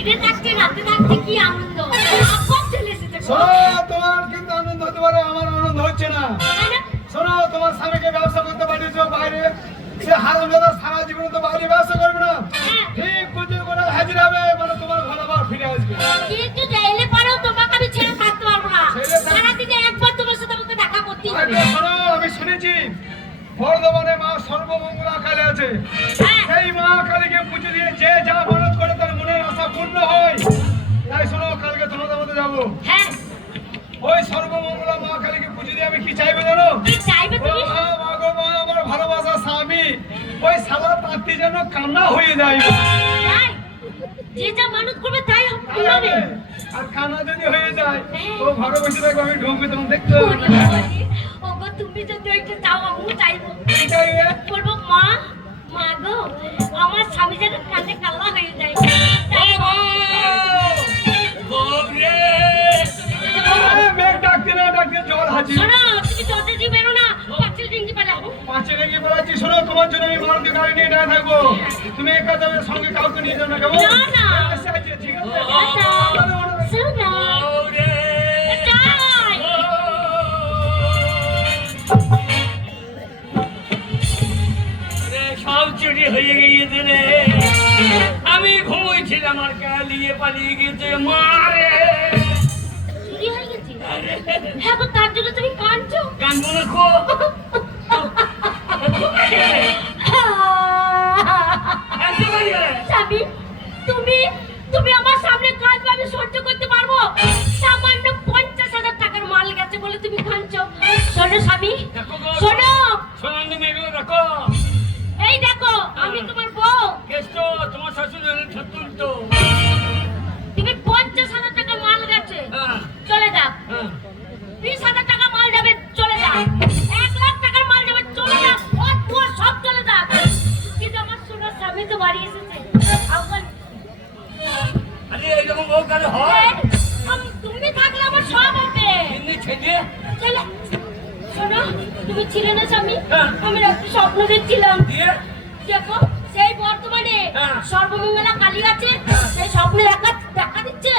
দিনে থাকতে রাতে থাকতে কি আনন্দ। আপন চলে এসেছে। তোমার কিন্তু আনন্দ হতে পারে, আমার আনন্দ হচ্ছে না। শোনো, তোমার স্বামীকে ব্যবসা করতে পাঠিয়েছো বাইরে, সে হারামজাদা সারা জীবনে তো বাইরে ব্যবসা করবে না, ঠিক পুজোর করে হাজির হবে, মানে তোমার ঘর আবার ফিরে আসবে। কিন্তু এলে পরেও তোমাকে আমি ছেড়ে থাকতে পারবো না, সারাদিনে একবার তোমার সাথে আমাকে দেখা করতেই হবে। শোনো, আমি শুনেছি বর্ধমানে মা সর্বমঙ্গলা কালী আছে, সেই মা কালীকে পুজো দিয়ে যে যা মানত করে তার মনের আশা পূর্ণ হয়। তাই শোনো, কালকে তোমাদের মধ্যে যাবো। হ্যাঁ, ওই সর্বমঙ্গলা মা কালীকে পুজো দিয়ে আমি কি চাইবো জানো? কি চাইবে তুমি? আমার ভালোবাসা স্বামী ওই সালা তাঁতি যেন কান্না হয়ে যায়। যে যা মানত করবে তাই হবে। আর কান্না যদি হয়ে যায় ও ঘরে বসে থাকবে, আমি ঢুকবে তখন দেখতে ওগো তুমি যদি ওইটা চাও আমিও চাইবো। কি চাইবে? বলবো মা, মা গো আমার স্বামী যেন কান্নে কান্না হয়ে যায়। মেঘ ডাকতে না ডাকতে জল হাজির। শোনো, তুমি জলদি দিয়ে বেরো না, পাঁচিল ভেঙে পালাবো। পাঁচে রেখে বেড়াচ্ছি। শোনো, তোমার জন্য আমি মারুতি গাড়ি নিয়ে দাঁড়িয়ে থাকবো, তুমি একা যাবে, সঙ্গে কাউকে নিয়ে যাবে না, কেমন? না না, আচ্ছা, ঠিক আছে। শোনো সব চুরি হয়ে গিয়েছে রে, আমি ঘুমোইছিলাম আর কালিয়ে পালিয়ে গেছে মারে। চুরি হয়ে গেছে? হ্যাঁ গো, তার জন্য তুমি কাঁদছো? কানবো না খো। স্বামী, তুমি আমার সামনে কাঁদবে আমি সহ্য করতে পারবো? সামান্য 50,000 টাকার মাল গেছে বলে তুমি কাঁদছো? শোনো স্বামী, শোনো, শোনো মেঘলো দেখো, এই দেখো আমি তোমার বউ। কেষ্ট তোমার শাশুড়ি ঠাকুর তো তুমি 50,000 টাকা মাল গেছে, চলে যাও। 20,000 টাকা মাল যাবে, চলে যাও। 1 লাখ টাকার মাল যাবে, চলে যাও। সব চলে যাও। কিন্তু আমার সোনার স্বামী তো বাড়ি এসেছে। আরে এইরকম বউ কালে হয়? তুমি থাকলে আমার সব হবে। ছেলে চলে শোনো, তুমি ছিলে না স্বামী, আমি রাত্রে স্বপ্ন দেখছিলাম। দেখো সেই বর্তমানে সর্বমঙ্গলা কালী আছে, সেই স্বপ্নে দেখা দিচ্ছে।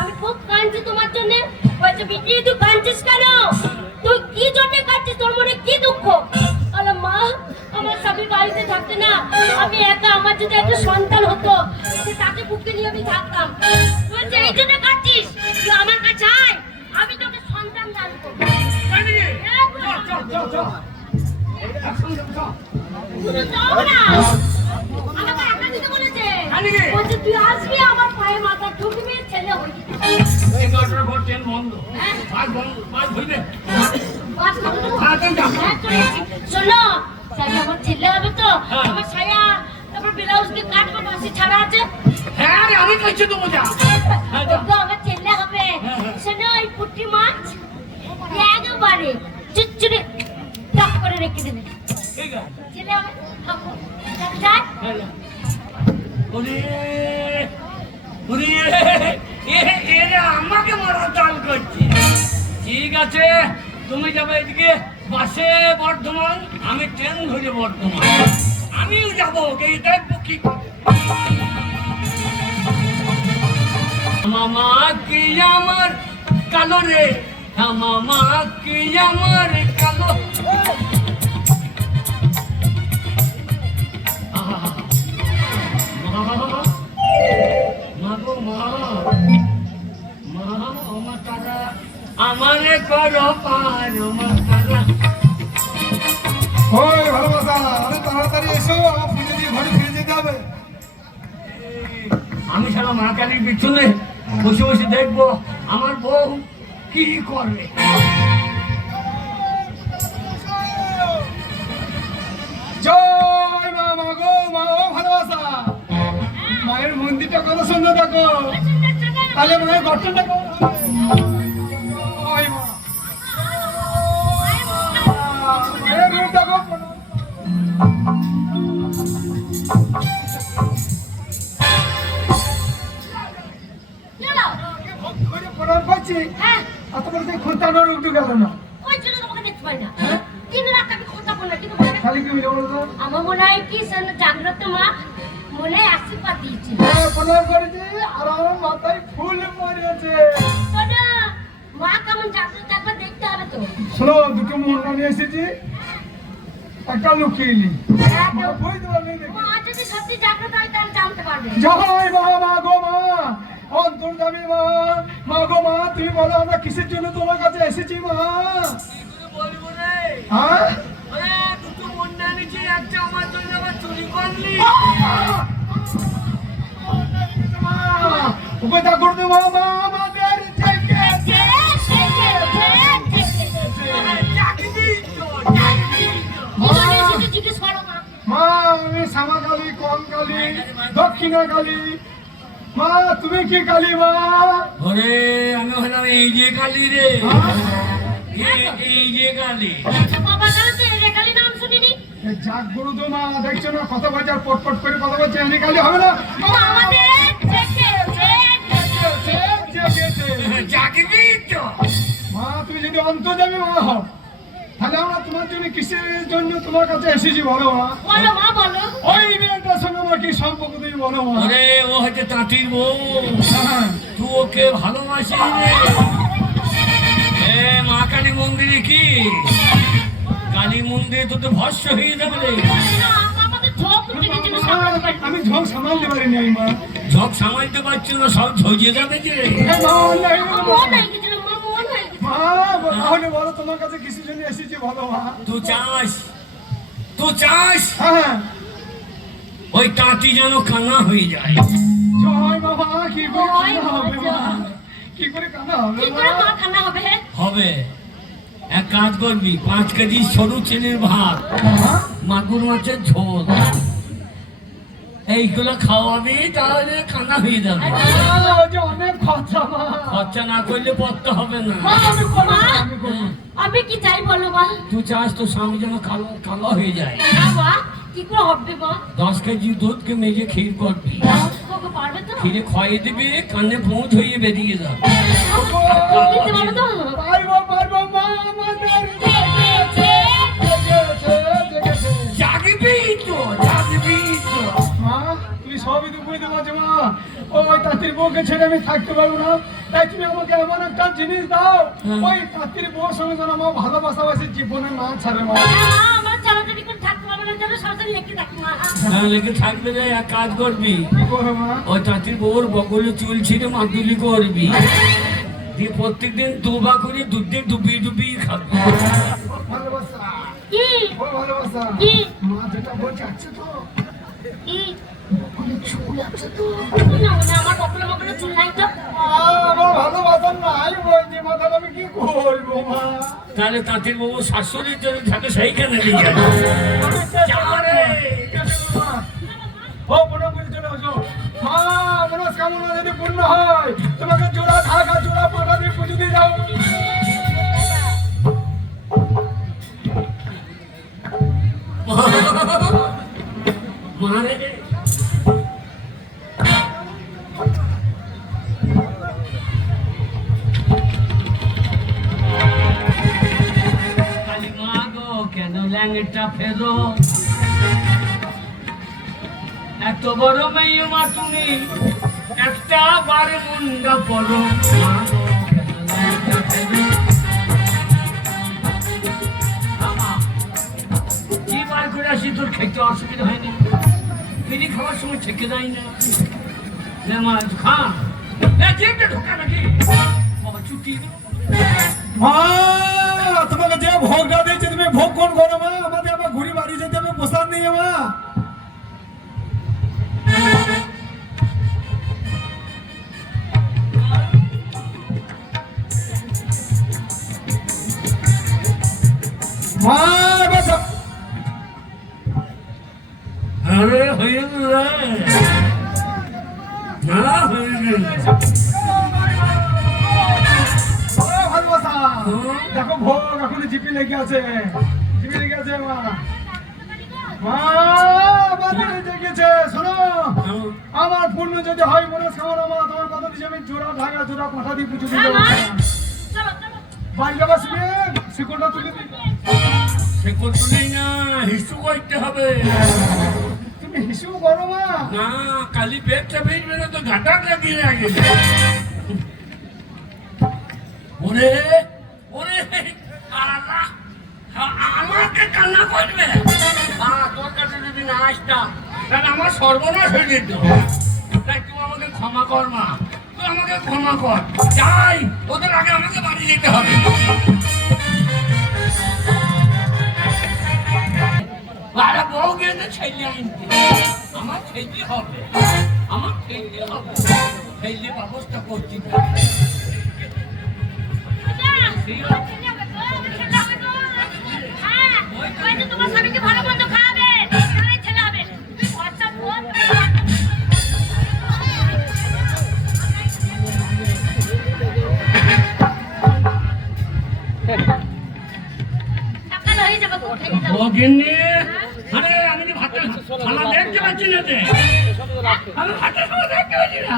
আমি খুব কাঁদছি তোমার জন্য। বলছে বিটি তুই কাঁদছিস কেন? তুই কি জন্য কাঁদছিস? তোর মনে কি দুঃখ? আরে মা, আমার স্বামী বাড়িতে থাকতে না, আমি একা, আমার যদি একটা সন্তান হতো তাকে বুকে নিয়ে আমি থাকতাম। বলছে এই জন্য কাঁদছিস? তুই আমার কাছে আয়, আমি তোকে সন্তান দান করবো। তুই আসবি, আমার পায়ে মাথা ঢুকবি, ছেলে হইবি। শোনো, আমার ছেলে হবে তো, আমার ছায়া, তারপর ব্লাউজ দিয়ে কাটবো, বাসি ছাড়া আছে। হ্যাঁ আমি কাছে তো মজা আমার ছেলে হবে। শোনো, ওই পুঁটি মাছ একবারে চুচুড়ে টক করে রেখে দেবে, ছেলে হবে। আমাকে মারা চাল করছে। ঠিক আছে, তুমি যাবে এদিকে বাসে বর্ধমান, আমি ট্রেন ধরে বর্ধমান, আমিও যাবো। দেখবো কি মামা কি আমার কালো রে, মামা কি আমার কালো। আমারে করো পার মাতারা। ওই ভালোবাসা, আরে তাড়াতাড়ি এসো, আমার পুজো দিয়ে ঘরে ফিরে যেতে হবে। আমি সারা মা কালীর পিছনে বসে বসে দেখবো আমার বউ কি করবে। জয় মা, মা গো মা, ও ভালোবাসা, মায়ের মন্দিরটা কত সুন্দর দেখো, তাহলে মায়ের গঠনটা কেমন হবে? ওই মা, মায়ের রূপ দেখো। প্রণাম করছি, এত বড় খোঁচানোর উঠে গেল না। ওই জন্য তোমাকে দেখতে পাই না। দিন রাত আমি খোঁচা বলে, কিন্তু খালি কি হইলো বলো তো? আমার মনে হয় কি জাগ্রত মা, মনে আশীর্বাদ দিয়েছিল। হ্যাঁ প্রণাম করেছি আর আমার মাথায় ফুল পড়েছে। শোনো, মা কেমন জাগ্রত একবার দেখতে হবে তো। শোনো দুটো মুন্ডা নিয়ে এসেছি, একটা লুকিয়ে নি। বুঝতে পারলি নাকি? মা যদি সত্যি জাগ্রত হয় তাহলে জানতে পারবে। জয় মা, মা গো মা, অন্তর্যামী মা, মা গো মা, তুমি বলো আমরা কিসের জন্য তোমার কাছে এসেছি মা? বলবো রে হ্যাঁ ওরে দুটো মুন্ডা নিচে একটা আমার জন্য আবার চুরি করলি। উপেক্ষা করতে মা, মা আমাদের জেগেছে। জিজ্ঞেস করো মা। মা আমি শ্যামাকালী, কঙ্কালী, দক্ষিণা কালী। মা তুমি কি কালী মা? ওরে আমি হলাম এই যে কালী রে, এই যে কালী। বাবা জানো তো এই রেখালি নাম শুনিনি? জাগগুরু তো মা, দেখছো না কত বছর পটপট করে কথা বলছে, এনে কালী হবে না? ও আমাদের চাকরি তো মা তুমি যদি অন্তর্যামী মা হও তাহলে আমরা তোমার জন্য কিসের জন্য তোমার কাছে এসেছি বলো মা? বলো মা বলো। ওই মেয়েটার সঙ্গে আমার কি সম্পর্ক তুমি বলো মা? ওরে ও হচ্ছে তাঁতির বউ, তুই ওকে ভালোবাসি রে। এ মা কালী মন্দিরে কি কালী মন্দিরে তো তো ভস্য হয়ে যাবে রে। আমাদের ঝোঁক উঠে গেছিল সামনে বাড়ি। আমি ঝোঁক সামালতে পারিনি আমি মা। ঝক সামালতে পারছি না, সব ঝরিয়ে যাবে যে। এ মা, অন্যায় হয়ে গেল মা। মন হয়ে গেছিল মা, মন হয়ে গেছিল। মা, তাহলে বলো তোমার কাছে কিসের জন্য এসেছি বলো মা? তুই চাস হ্যাঁ ওই তাঁতি যেন কানা হয়ে যায়। জয় বাবা, কি করে জয় কান্না হবে বাবা, মা? কি করে কান্না হবে কি করে মা? মা খানা হবে? হবে এক কাজ করবি, 5 কেজি সরু ছেলের ভাত, মাগুর মাছের ঝোল, এইগুলো খাওয়াবি তাহলে খানা হয়ে যাবে। মা, ওই যে অনেক খরচা মা। খরচা না করলে পড়তে হবে না। মা আমি করবো, মা আমি করবো। আমি কি চাই বলো মা? তুই চাস তো স্বামী যেন কালো কালো হয়ে যায়। না মা, কি করে হবে মা? 10 কেজি দুধকে মেজে ক্ষীর করবি, তোকে পারবে তো? ক্ষীরে খাইয়ে দিবি, কানে পৌঁছ হয়ে বেরিয়ে যাবে। দিতে পারবে তো? পারবো পারবো মা, আমাদের জেগেছে, জেগেছে। জাগবি তো। মা তুমি সবই তো বুঝতে পারছো মা, ওই তাঁতির বউকে ছেড়ে আমি থাকতে পারবো না, তাই তুমি আমাকে এমন একটা জিনিস দাও ওই তাঁতির বউর সঙ্গে যেন আমার ভালোবাসাবাসি জীবনে না ছাড়ে মা। মা আমার চালাচালি করে থাকতে পারবে না, যেন সরাসরি লেখে থাকি মা। লেগে থাকবে রে, এক কাজ করবি, কি করো মা? ওই তাঁতির বউর বগলে চুল ছিঁড়ে মাদুলি করবি, দিয়ে প্রত্যেকদিন দুবা করে দুধে ডুবিয়ে খাবি। ভালোবাসা, কি? ও ভালোবাসা। কি? মা যেটা বলছে আছে তো? কি? অনেক চুল আছে তো। না, না, আমার বকলে বকলে চুল নাই তো। আমার ভালোবাসা নাই বলছি মা, তাহলে আমি কি করবো মা? তাহলে তাঁতির বউ শাশুড়ির জন্য থাকে সেইখানে নিয়ে যাবে। যা রে। ও প্রণাম করে চলে আসো মা, মনস্কামনা যদি পূর্ণ হয় তোমাকে জোড়া ঢাকা জোড়া পাঠা দিয়ে পুজো দিয়ে যাও। মারে কালী মা গো, কেন ল্যাংটা ফেরো? এত বড় মেয়ে মা তুমি, একটা বার মুন্ডা পড়ো। মা গো, কেন ল্যাংটা ফেরো? আমা, কি বার করে আসি, তোর খেতে অসুবিধা হয়নি? বিড়ি খাওয়ার সময় থেকে যায় না। লে মা, খা। জিভটা ঢোকা নাকি? বাবা চুটি। মা তোমাকে যে ভোগটা দিয়েছে তুমি ভোগ কোন করো মা? আমাদের আবার ঘুরি বাড়ি যেতে হবে, প্রসাদ নিয়ে মা। মা এবার সব- আরে হয়ে গেল রে। না হয়ে গেল। ও ভালোবাসা, দেখো ভোগ এখনো জিপি লেগে আছে, জিপি লেগে আছে মা। মা আমাদের জেগেছে, শোনো আমার পূর্ণ যদি হয় মনস্কামনা মা, তোমার কথা দিচ্ছি আমি জোড়া ঢাকা জোড়া পাঠা দিয়ে পুজো দিয়ে হ্যাঁ, দেবো। মা। চলো, চলো। বাড়ি যাবার শুনে শিকড়টা তুলে দিই। সে করতে নেই না, হিসু করতে হবে। তুমি তুমি হিসু করো মা। না কালি পেটটা বেজবে না তো ঘাটাটা দিয়ে গেছে। ওরে ওরে আল্লাহ, আমাকে কান্না করবে। তোর কাছে যদি না আসতাম তাহলে আমার সর্বনাশ হয়ে যেত। তাই তুই আমাকে ক্ষমা কর মা, তুই আমাকে ক্ষমা কর। যাই, ওদের আগে আমাকে বাড়ি যেতে হবে। আরে বউ গেলে ছেলে আনতে আমার খেলতে হবে, আমার খেলতে হবে। খেলতে ব্যবস্থা করছি। তোমার স্বামীকে ভালো মন্দ খাওয়াবে, তাহলেই ছেলে হবে। আচ্ছা বোন, টাকা হয়ে যাবে তো, খেয়ে যাবো। ও গিন্নি, আরে আমি তো ভাতের থালা দেখতে পাচ্ছি না রে। আমি ভাতের থালা দেখতে পাচ্ছি না।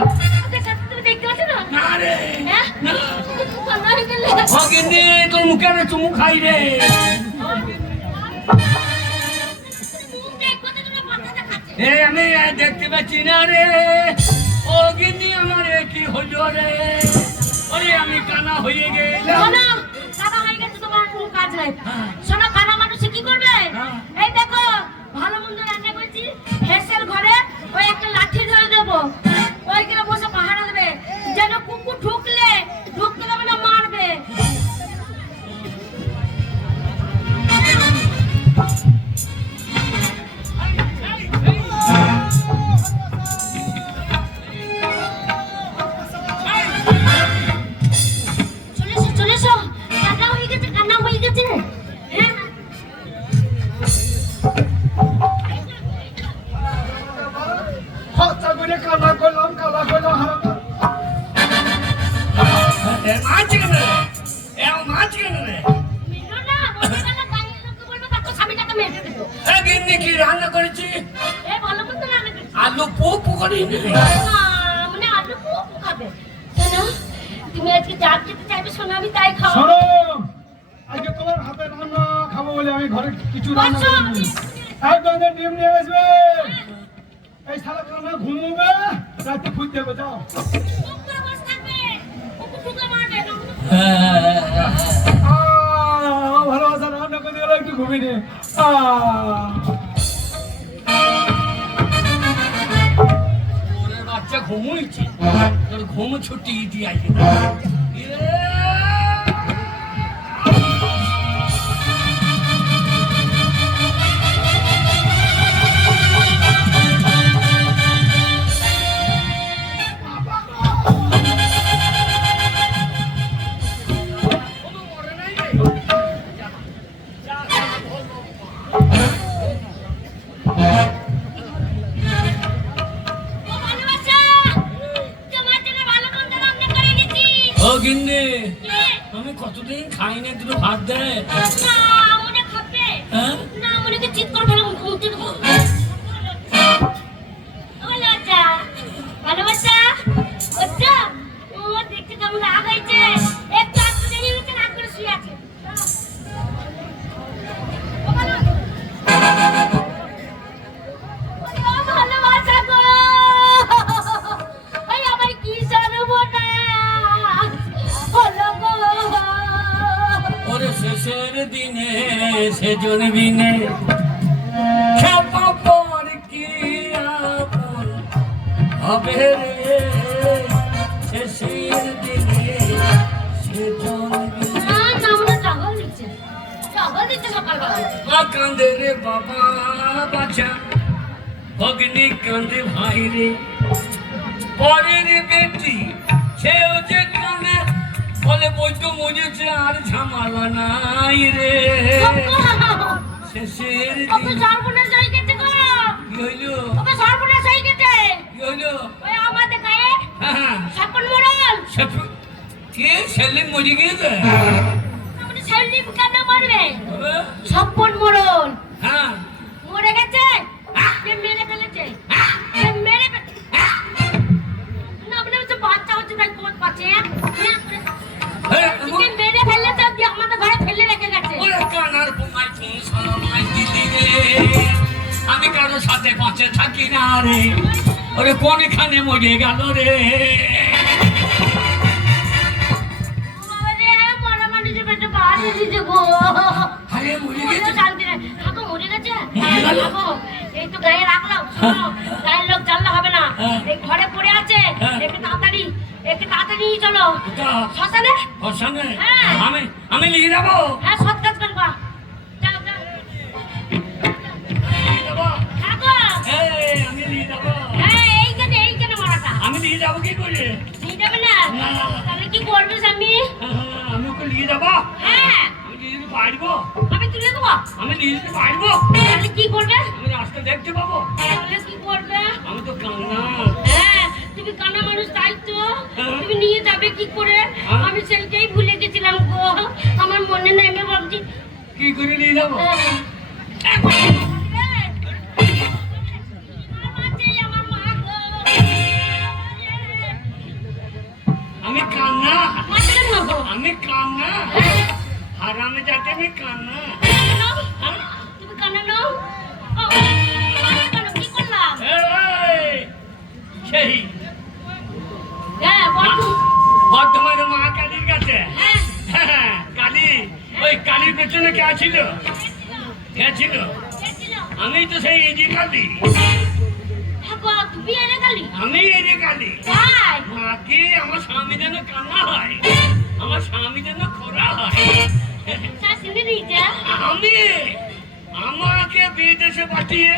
ওদের সাথে তুমি দেখতে পাচ্ছ না? না রে, হ্যাঁ? না। তুমি কান্না হয়ে গেলে। ও গিন্নি, তোর মুখে আমি চুমু খাই রে। মুখ দেখো তো, তোমার মাথা দেখাচ্ছে। আমি দেখতে পাচ্ছি না রে। ও গিন্নি, আমার কি হলো রে? ওরে আমি কানা হয়ে গেলাম। শোনো, কানা হয়ে গেছে, তোমার কোনো কাজ নাই। শোনো, কানা মানুষে কি করবে? এই দেখো, ভালো মন্দ রান্না করেছি, হেসেল ঘরে ওই একটা লাঠি ধরে দেবো, ওইখানে বসে পাহারা দেবে, যেন কুকুর ঢুকতে দেবে না, মারবে। চলে এসো, কান্না হয়ে গেছে, কান্না হয়ে গেছে। হ্যাঁ, খরচা করে কালা করলাম হারাম। মাছ কেন রে? মাছ কেন রে? মেরো না, বলবে না, বাইরের লোককে বলবে, তারপর স্বামীটাকে মেরে দেবো। গিন্নি কি রান্না করেছি? এই ভালো মন্দ রান্না করেছি। আলু পো করিনি। মানে আলু খুব খাবে। কেন? তুমি আজকে যা খেতে চাইবে শোনো, আমি তাই খাবো। শোনো, আজকে তোমার হাতে রান্না খাবো বলে আমি ঘরে কিছু রান্না বসো। করিনি। একদম ডিম নিয়ে আসবে। এই সারা রান্না ঘুমোবে, রাতে খুঁজতে হবে। যাও। চুপ করে বসে থাকবে। কুকুর ঢুকে মারবে না। ভালোবাসা রান্না করতে গেলে একটু ঘুমিয়ে ওরে বাচ্চা ঘুমুইছে, তোর ঘুম ছুটি দিয়ে আইছে। ও ভালোবাসা, তোমার জন্য ভালো মন্দ রান্না করে এনেছি। ও গিন্নি, কি? আমি কতদিন খাই না, দুটো ভাত দেয়। না, মনে খাবে। হ্যাঁ? না, মনেকে চিৎ করে ফেলে ঘুমতে দেবো। ও লজ্জা, ভালোবাসা, বুঝছো? ও দেখতে কেমন রাগ হয়েছে। একটু আধটু দেরি হয়েছে, রাগ করে শুয়ে আছে। ও ভালোবাসা। ও ভালোবাসা গো, ওই আমার কি সর্বনাশ হলো গো। ওরে শেষের দিনে সেজন বিনে খেপা পর কি আপন হবে রে। শেষের দিনে সেজন বিনে না, না, মনে টগল দিচ্ছে সকালবেলা। কান্দে রে বাবা বাছা, ভগ্নি কান্দে ভাই রে। পরের বেটি সেও যে কান্দে, বলে বৈদ্য মজেছে আর ঝামালা নাই রে। শেষের ওকে দিন সর্বনাশ হয়ে গেছে গো। কি হইল? ওকে সর্বনাশ হয়ে গেছে। কি হইল? ওই আমাদের গায়ে হ্যাঁ, সাপন মরল। কে সেলিম মরে গিয়েছে? আমাদের সেলিম কেন মরবে? সাপন মরল হ্যাঁ, মরে গেছে। কে মেরে ফেলেছে? কে মেরে ফেলেছে? না, মানে হচ্ছে বাচ্চা হচ্ছে তাই কোন পাচ্ছে। কে মেরে ফেলেছে, দিয়ে আমাদের ঘরে ফেলে রেখে গেছে। ওরে কানার বোমাই তুমি সালামাই দিদি রে। আমি কারো সাথে পাশে থাকি রে ওরে কোনখানে মরে গেল রে বাবা রে, মরা মানুষের পেটে বাস এসেছে গো। আরে মরে মরে গেছে শান্তি নাই। ঠাকুর মরে গেছে? মরে গেল? ঠাকুর, এই তো গায়ে রাখলাম, শোনো, গায়ের লোক জানলে হবে না। হ্যাঁ। এই ঘরে পড়ে আছে, হ্যাঁ। একটু তাড়াতাড়ি নিয়ে চলো। কোথায়? শ্মশানে? শ্মশানে? হ্যাঁ। আমি নিয়ে যাবো হ্যাঁ, সৎ কাজ করবা। যাও, যাও। নিয়ে যাবো ঠাকুর, এই, আমি নিয়ে যাবো হ্যাঁ, এইখানে মরাটা। আমি নিয়ে যাবো কি করে নিয়ে যাবে না? না। তাহলে কি করবে স্বামী? আমি ওকে নিয়ে যাবো হ্যাঁ, আমি নিয়ে যেতে পারবো আমি তুলে দেবো। আমি নিয়ে যেতে পারবো তাহলে কি করবে? আমি রাস্তা দেখতে পাবো তাহলে কি করবে? আমি তো কান্না হ্যাঁ, তুমি কানা মানুষ, তাই তো। হ্যাঁ। তুমি নিয়ে যাবে কি করে? হ্যাঁ। আমি সেইটাই ভুলে গেছিলাম গো। আমার মনে নেই, আমি ভাবছি। কি করে নিয়ে যাবো হ্যাঁ। আমার মা গো। আমি কান্না মাঝে কেন গো? আমি কান্না হ্যাঁ। হারামে যাতে আমি কান্না কানা নাও? তুমি কানা নাও? ও, মাঝে কেন? কি করলাম? এই, সেই হ্যাঁ, বলো। বর্ধমানের মা কালীর কাছে হ্যাঁ, হ্যাঁ, কালী ওই কালীর পেছনে কে ছিল কে ছিল গেছিল। আমি তো সেই এজি কালী হ্যাঁ গো, তুমি এনে গেলি? আমি এজি কালী তাই? মাকে আমার স্বামী যেন কান্না হয় আমার স্বামী যেন খোরা হয় শাশুড়ি দিয়েছে? আমি আমাকে বিদেশে পাঠিয়ে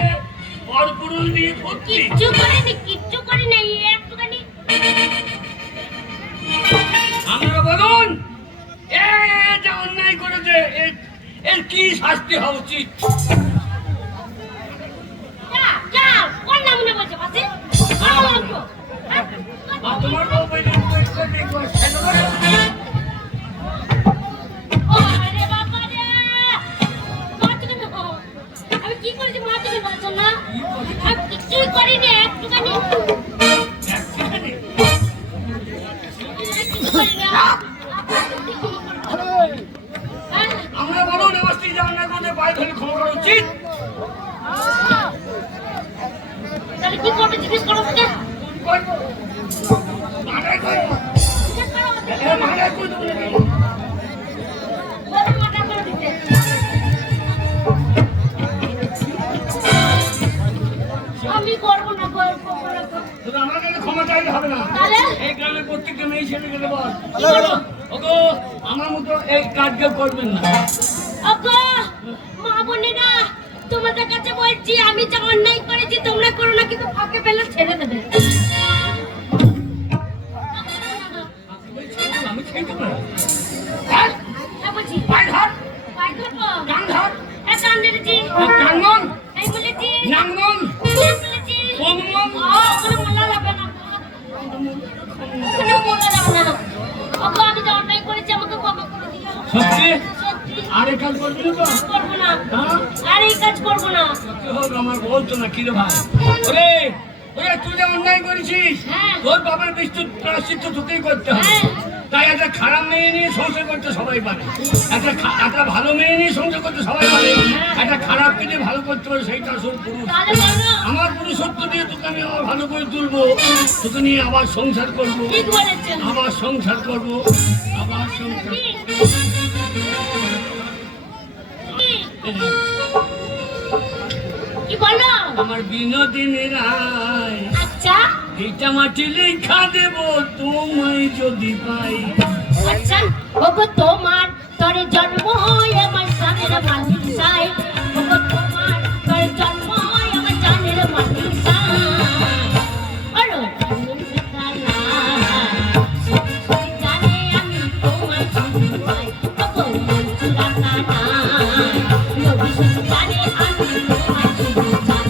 পরপুরুষ দিয়ে ভর্তি কিচ্ছু করিনি, একটুখানি। আমরা বলুন এ যা অন্যায় করেছে এর কি শাস্তি হওয়া উচিত যা, যা, কোন নামে বলছে পাশে? বলো তো। হ্যাঁ? আর তোমার বউ বলে ও, আরে বাবা রে! মারছো কেন? আমি কি করেছি মা, তুমি বলছো না? আমি কিছুই করিনি, একটুখানি। কিছু করিনি। হ্যাঁ? আমরা বলুন এবার স্ত্রী যা অন্যায় করতে পায়ে ধরে ক্ষমা করা উচিত তাহলে কি করবে জিজ্ঞেস করো ওকে? করবো মারাই করবো জিজ্ঞেস করো ওকে। মারাই করবো নাকি? ওদের মাথা করে দিতে। আমি করবো না, করবো না। শুধু আমার কাছে ক্ষমা চাইলে হবে না তাহলে? এই গ্রামের প্রত্যেকটা মেয়ে ছেলে গেলে বল কি করবো? ওগো আমার মতো এই কাজ কেউ করবেন না ওগো, মা বোনেরা, তোমাদের কাছে বলছি, আমি যা অন্যায় করেছি তোমরা করো না, কিন্তু ফাঁকে পেলে ছেড়ে দেবে। আমি খেতে পারি হ্যাঁ হ্যাঁ, বলছি। পায়ে ধর পায়ে ধরবো? কান ধর হ্যাঁ, কান ধরেছি। কানমন এই বলেছি। নাংমন এই বলেছি। কোনমন ও, ওখানে মোলা যাবে না। ওখানে মোলা যাবে না। ওগো, আমি যা অন্যায় করেছি আমাকে ক্ষমা করে দিও। সত্যি সত্যি আর এই কাজ করবি না তো করবো না। হ্যাঁ আর এই কাজ করবো না। সত্যি হোক আমার বলতো না কি রে ভাই ওরে ওরে তুই যে অন্যায় করেছিস হ্যাঁ। তোর বাবার বিস্তৃত প্রায়শ্চিত্ত তোকেই করতে হবে হ্যাঁ। তাই একটা খারাপ মেয়ে নিয়ে সংসার করতে সবাই পারে একটা ভালো মেয়ে নিয়ে সংসার করতে সবাই পারে একটা খারাপকে নিয়ে ভালো করতে পারে সেইটা আসল পুরুষ তাহলে বলো। আমার পুরুষত্ব দিয়ে তোকে আমি আবার ভালো করে তুলবো তোকে নিয়ে আবার সংসার করবো ঠিক বলেছেন। আবার সংসার করবো আবার সংসার কি? কি বলো? আমার বিনোদিনী রায় আচ্ছা, এইটা মাটি লেখা দেব তোমায় যদি পাই আচ্ছা। ওগো, তোমার তরে জন্ম হয় আমার জানের মাটির সাই। ওগো, তোমার তরে জন্ম হয় আমার জানের মাটির সাই। ওরে জানের বেকালা, জানে আমি তোমায় শুধু পাই। ওগো, মনসুরা কানা, নবী শুধু জানে আমি তোমায় শুধু চাই।